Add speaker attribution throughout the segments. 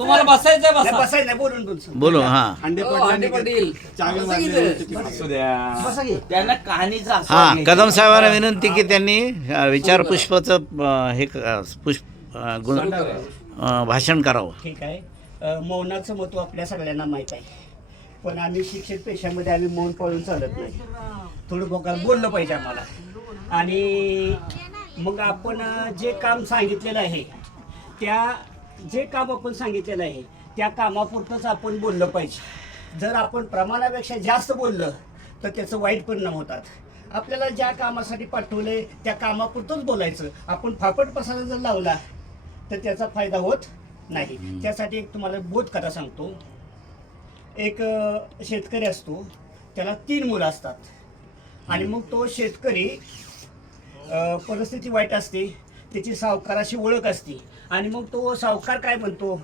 Speaker 1: तुम्हाला बसायचंय
Speaker 2: नाही,
Speaker 1: बसा.
Speaker 2: बसायचं नाही बोलून.
Speaker 3: बोलू हा.
Speaker 4: अंडे
Speaker 1: हो, अंडे पाटील
Speaker 4: चावी
Speaker 1: बसा
Speaker 4: वाजले
Speaker 1: की इथं.
Speaker 4: असू
Speaker 2: बसा. की.
Speaker 1: त्यांना कहाणीचा
Speaker 3: हा. कदम साहेबांना विनंती की त्यांनी अ, विचार पुष्पाचं अ, हे क- अ, पुष्प अ, गुण अ, भाषण करावं.
Speaker 2: ठीक आहे. अ, मौनाचं महत्त्व आपल्या सगळ्यांना माहीत आहे. पण आम्ही शिक्षक पेशामध्ये आम्ही मौन पाळून चालत नाही. थोडं बोकाल बोललं पाहिजे आम्हाला. आणि मग आपण अ, जे काम सांगितलेलं आहे त्या जे काम आपण सांगितलेलं आहे त्या कामापुरतंच आपण बोललं पाहिजे. जर आपण प्रमाणापेक्षा जास्त बोललं तर त्याचं वाईट परिणाम होतात. आपल्याला ज्या कामासाठी पाठवले त्या कामापुरतंच बोलायचं. आपण फापट पसारा जर लावला तर त्याचा फायदा होत नाही. त्यासाठी एक तुम्हाला बोध कथा सांगतो. एक शेतकरी असतो. त्याला तीन मुलं असतात. आणि मग तो शेतकरी परिस्थिती वाईट असते. त्याची सावकाराशी ओळख असते. आणि मग तो सावकार काय म्हणतो?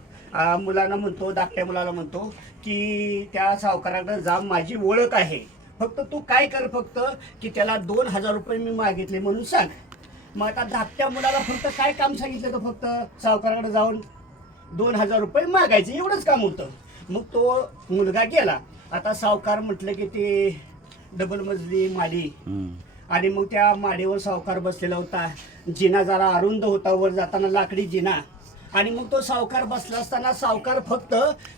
Speaker 2: मुलांना म्हणतो धाकट्या मुलाला म्हणतो की त्या सावकाराकडे जा माझी ओळख आहे. फक्त तू काय कर फक्त की त्याला दोन हजार रुपये मी मागितले म्हणून सांग. मग आता धाकट्या मुलाला फक्त काय काम सांगितलं तर फक्त? सावकाराकडे जाऊन दोन हजार रुपये मागायचे एवढंच काम होतं. मग तो मुलगा गेला. आता सावकार म्हटलं की ते डबल मजली
Speaker 3: माली
Speaker 2: आणि मग त्या माडीवर सावकार बसलेला होता. जिना जरा अरुंद होता वर जाताना लाकडी जिना. आणि मग तो सावकार बसला असताना सावकार फक्त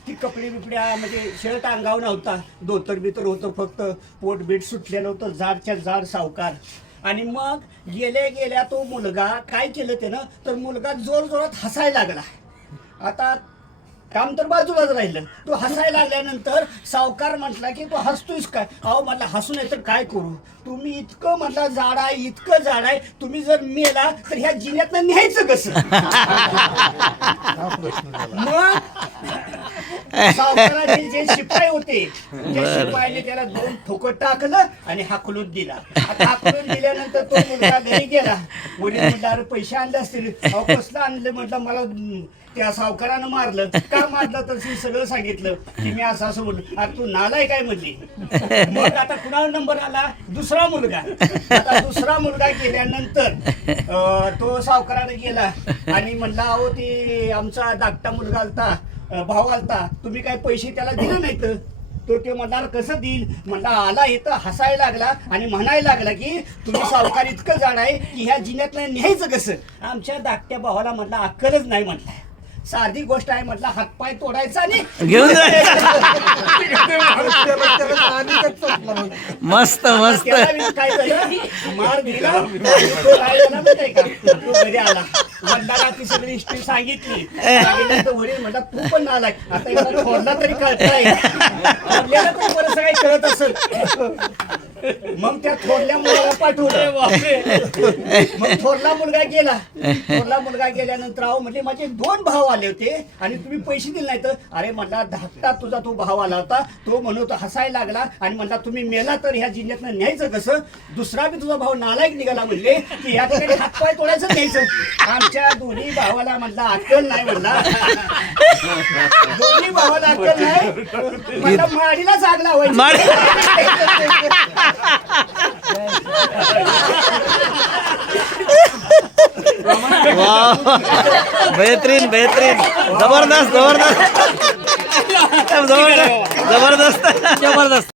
Speaker 2: ती कपडे बिपड्या म्हणजे शर्ट अंगावर नव्हता. धोतर बितर होतं फक्त. पोट बीट सुटलेलं होतं जाडच्या जाड सावकार. आणि मग गेल्या गेल्या तो मुलगा काय केलं त्यानं? तर मुलगा जोर जोरात हसायला लागला. आता काम तर बाजूलाच राहिलं. तो हसायला लागल्यानंतर सावकार म्हटला की तू हसतोयस काय? अहो म्हटलं हसू नाही तर काय करू? तुम्ही इतकं म्हटलं जाड आहे इतकं जाड आहे तुम्ही जर मेला तर ह्या जिन्यातनं न्यायचं कसं? मग सावकाराचे जे शिपाई होते त्या शिपाईने त्याला दोन ठोकर टाकलं आणि हाकलून दिला. आता हाकलून दिल्यानंतर तो मुलगा घरी गेला. वडील म्हटलं "अरे पैसे आणले असतील. अहो कसलं आणलं? म्हटलं मला त्या सावकारानं मारलं. का मारलं? तर सगळं सांगितलं. की मी असं असं म्हणलं आता तू नालाय काय? म्हणली. मग आता कुणाला नंबर आला? दुसरा मुलगा. आता दुसरा मुलगा गेल्यानंतर अं, तो सावकारानं गेला आणि म्हणला अहो ते आमचा धाकटा मुलगा आलता अं, भाऊ आलता. तुम्ही काय पैसे त्याला दिले नाहीत? तो ते म्हणणार कसं देईल? म्हणला आला इथं हसायला लागला आणि म्हणायला लागला की तुम्ही सावकार इतकं जाण आहे की ह्या जिन्यातलं न्यायचं कसं? आमच्या धाकट्या भावाला म्हटलं अक्कलच नाही म्हटलं साधी गोष्ट आहे म्हटलं हातपाय तोडायचा आणि
Speaker 3: घेऊन मस्त मस्त.
Speaker 2: त्याला मी काय झालं मार दिला. तो काय झाला माहितीये का? तो घरी आला. वडिलांना ती सगळी हिस्ट्री सांगितली. सांगितल्यानंतर वडील म्हणतात तू पण आलाय. आता थोरला तरी कळताय. थोरल्याला पण बरंच काही कळत असेल. मग त्या थोरल्या मुलाला पाठवलं. मग थोरला मुलगा गेला. थोरला मुलगा गेल्यानंतर अहो म्हणजे माझे दोन भाव आले होते आणि तुम्ही पैसे दिले नाही तर अरे म्हणला धाकटा तुझा तो भाव आला होता. तो म्हणत हसायला लागला आणि म्हणला तुम्ही मेला तर ह्या जिल्ह्यातनं न्यायचं कसं? दुसरा बी तुझा भाव नालायक निघाला म्हणले की या ठिकाणी हातपाय तोडायचं न्यायचं. आमच्या दोन्ही भावाला म्हणला अक्कल नाही म्हणला. दोन्ही भावाला अक्कल नाही. म्हणला माडीलाच आग लावायची.
Speaker 3: बेहतरीन बेहतरीन. जबरदस्त जबरदस्त. जबरदस्त जबरदस्त.